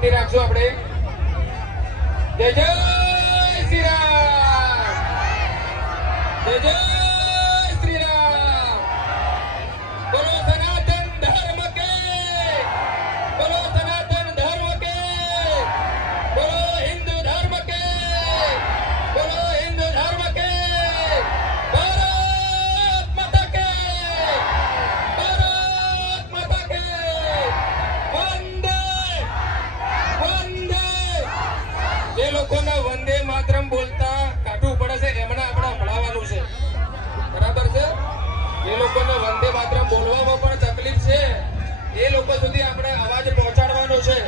શાંતિ રાખજો આપણે. જય જય શ્રી રામ, જય જય શ્રી રામ. બોલો સનાતન ધર્મ કે, બોલો સનાતન ધર્મ કે, બોલો હિન્દુ ધર્મ કે, બોલો હિન્દુ ધર્મ કે. ભારત માતા કે, ભારત માતા કે. વંદે વંદે. જે લોકોને વંદે માતરમ બોલતા કાઢવું પડે છે એમને આપણે હંભળાવવાનું છે, બરાબર છે? જે લોકોને વંદે માતરમ બોલવામાં પણ તકલીફ છે એ લોકો સુધી આપણે અવાજ પહોંચાડવાનો છે.